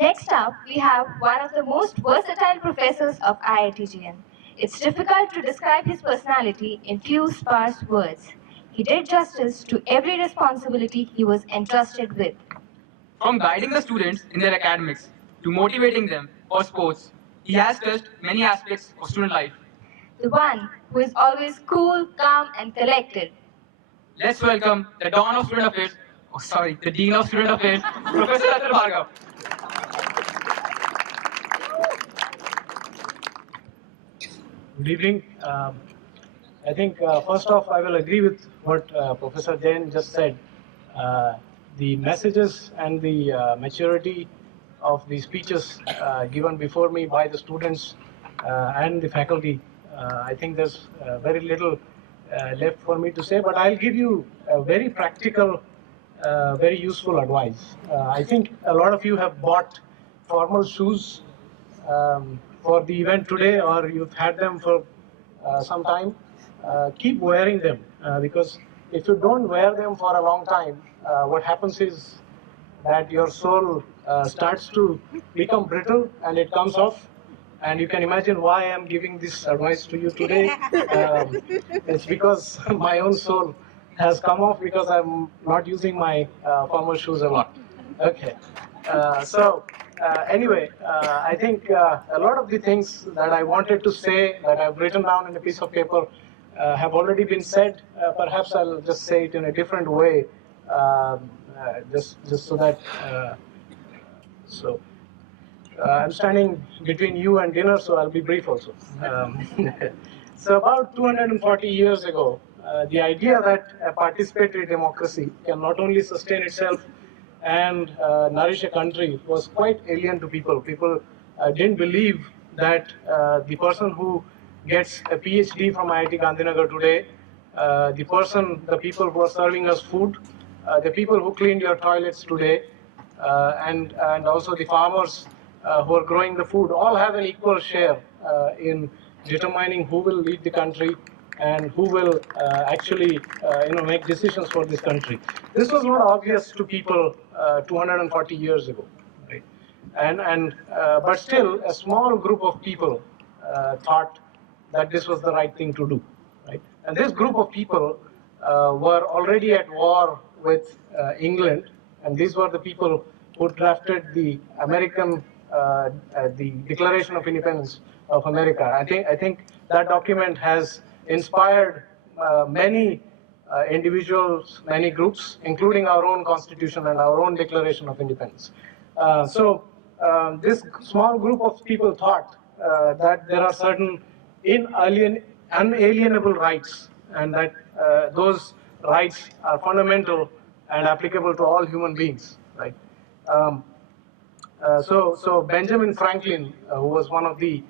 Next up, we have one of the most versatile professors of IITGN. It's difficult to describe his personality in few sparse words. He did justice to every responsibility he was entrusted with. From guiding the students in their academics to motivating them for sports, he has touched many aspects of student life. The one who is always cool, calm, and collected. Let's welcome the Dawn of Student Affairs, the Dean of Student Affairs, Professor Atul Bhargav. Good evening. I think first off, I will agree with what Professor Jain just said. The messages and the maturity of the speeches given before me by the students and the faculty, I think there's very little left for me to say, but I'll give you a very practical, very useful advice. I think a lot of you have bought formal shoes for the event today, or you've had them for some time. Keep wearing them because if you don't wear them for a long time, what happens is that your sole starts to become brittle and it comes off. And you can imagine why I'm giving this advice to you today. It's because my own sole has come off because I'm not using my formal shoes a lot. Okay. Anyway, I think a lot of the things that I wanted to say that I've written down in a piece of paper have already been said. Perhaps I'll just say it in a different way, just so that. So I'm standing between you and dinner, so I'll be brief also. So about 240 years ago, the idea that a participatory democracy can not only sustain itself and nourish a country was quite alien to people. People didn't believe that the person who gets a PhD from IIT Gandhinagar today, the people who are serving us food, the people who cleaned your toilets today, and also the farmers who are growing the food, all have an equal share in determining who will lead the country and who will actually make decisions for this country. This was not obvious to people 240 years ago, right? But still, a small group of people thought that this was the right thing to do, right? And this group of people were already at war with England, and these were the people who drafted the the Declaration of Independence of America. I think that document has inspired many individuals, many groups, including our own Constitution and our own Declaration of Independence. This small group of people thought that there are certain unalienable rights, and that those rights are fundamental and applicable to all human beings, right? Um, so Benjamin Franklin, who was one of the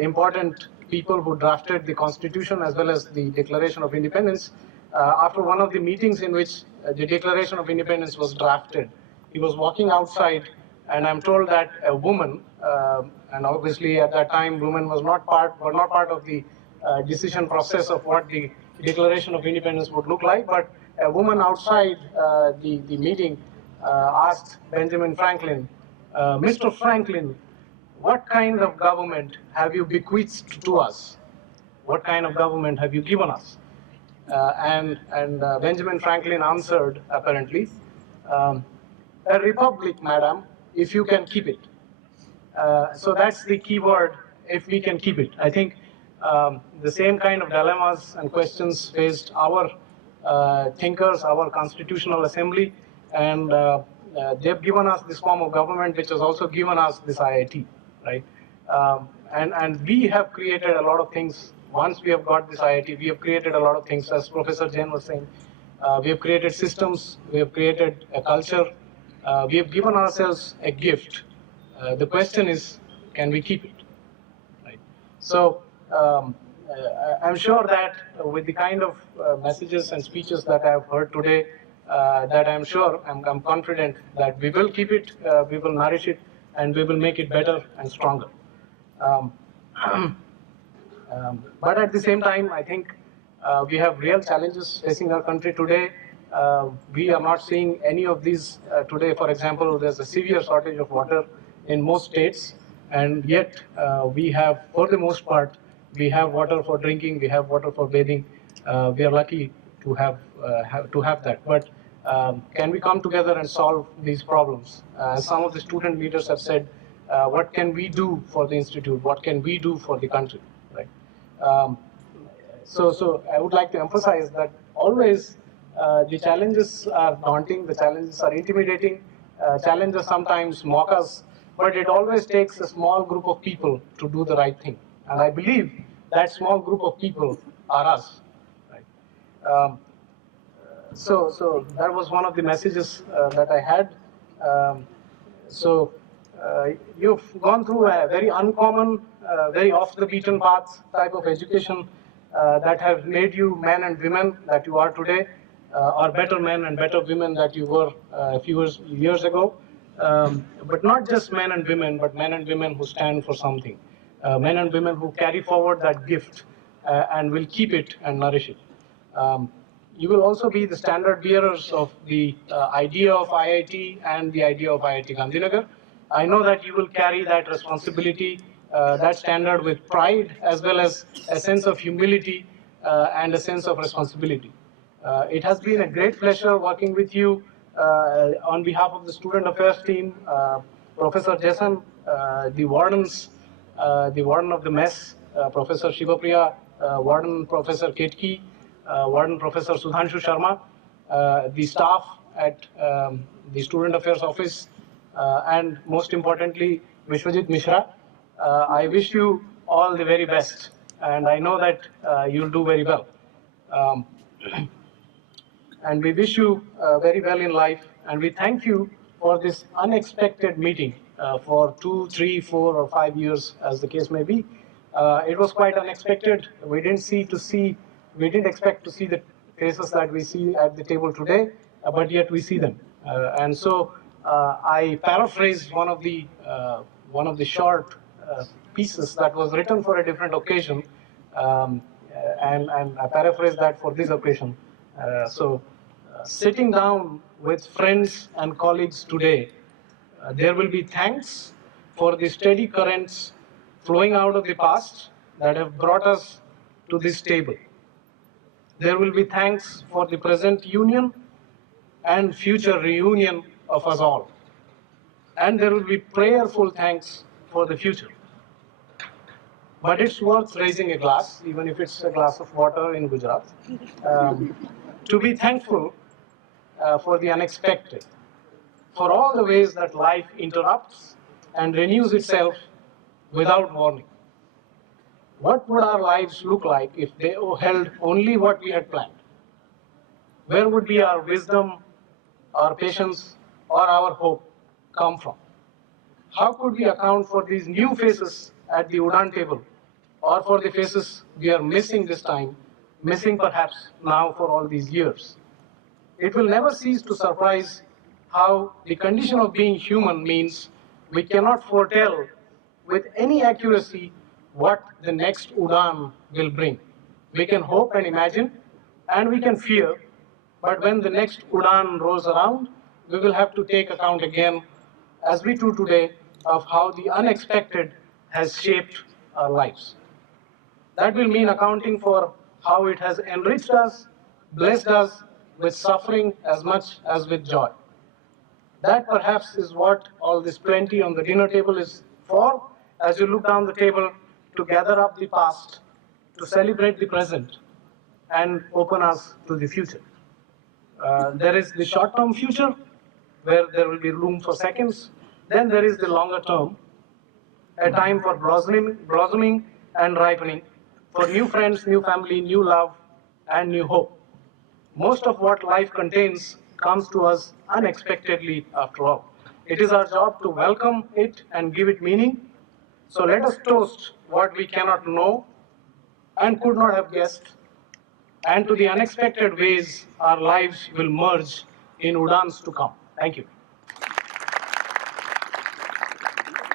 important people who drafted the Constitution as well as the Declaration of Independence, after one of the meetings in which the Declaration of Independence was drafted, he was walking outside, and I'm told that a woman, and obviously at that time women were not part of the decision process of what the Declaration of Independence would look like, but a woman outside the meeting asked Benjamin Franklin, Mr. Franklin, what kind of government have you bequeathed to us? What kind of government have you given us? And Benjamin Franklin answered, apparently, a republic, madam, if you can keep it. So that's the key word, if we can keep it. I think the same kind of dilemmas and questions faced our thinkers, our constitutional assembly, and they've given us this form of government, which has also given us this IIT, right? And we have created a lot of things. Once we have got this IIT, we have created a lot of things, as Professor Jain was saying. We have created systems, we have created a culture, we have given ourselves a gift. The question is, can we keep it? Right? So I'm sure that with the kind of messages and speeches that I've heard today, that I'm confident that we will keep it, we will nourish it, and we will make it better and stronger. Um, but at the same time, I think we have real challenges facing our country today. We are not seeing any of these today. For example, there's a severe shortage of water in most states, and yet we have, for the most part, we have water for drinking, we have water for bathing. We are lucky to have that. But can we come together and solve these problems? Some of the student leaders have said, what can we do for the institute? What can we do for the country? Right? Um, so I would like to emphasize that always the challenges are daunting, the challenges are intimidating, challenges sometimes mock us, but it always takes a small group of people to do the right thing. And I believe that small group of people are us. Right? So that was one of the messages that I had. Um, so you've gone through a very uncommon, very off the beaten path type of education that have made you men and women that you are today, or better men and better women that you were a few years ago. But not just men and women, but men and women who stand for something, men and women who carry forward that gift and will keep it and nourish it. You will also be the standard bearers of the idea of IIT and the idea of IIT Gandhinagar. I know that you will carry that responsibility, that standard with pride, as well as a sense of humility and a sense of responsibility. It has been a great pleasure working with you on behalf of the Student Affairs team, Professor Jason, the wardens, the warden of the mess, Professor Shivapriya, warden Professor Ketki, warden Professor Sudhanshu Sharma, the staff at the Student Affairs Office, and most importantly, Vishwajit Mishra. I wish you all the very best, and I know that you'll do very well. Um, and we wish you very well in life, and we thank you for this unexpected meeting for 2, 3, 4, or 5 years, as the case may be. It was quite unexpected. We didn't expect to see the faces that we see at the table today, but yet we see them. And so I paraphrased one of the short pieces that was written for a different occasion, and I paraphrased that for this occasion. Sitting down with friends and colleagues today, there will be thanks for the steady currents flowing out of the past that have brought us to this table. There will be thanks for the present union and future reunion of us all. And there will be prayerful thanks for the future. But it's worth raising a glass, even if it's a glass of water in Gujarat, to be thankful for the unexpected, for all the ways that life interrupts and renews itself without warning. What would our lives look like if they held only what we had planned? Where would be our wisdom, our patience, or our hope come from? How could we account for these new faces at the Udan table, or for the faces we are missing this time, missing perhaps now for all these years? It will never cease to surprise how the condition of being human means we cannot foretell with any accuracy what the next Udan will bring. We can hope and imagine, and we can fear, but when the next Udan rolls around, we will have to take account again, as we do today, of how the unexpected has shaped our lives. That will mean accounting for how it has enriched us, blessed us with suffering as much as with joy. That perhaps is what all this plenty on the dinner table is for, as you look down the table to gather up the past, to celebrate the present, and open us to the future. There is the short-term future, where there will be room for seconds. Then there is the longer term, a time for blossoming and ripening, for new friends, new family, new love, and new hope. Most of what life contains comes to us unexpectedly after all. It is our job to welcome it and give it meaning. So let us toast what we cannot know and could not have guessed, and to the unexpected ways our lives will merge in Udans to come. Thank you.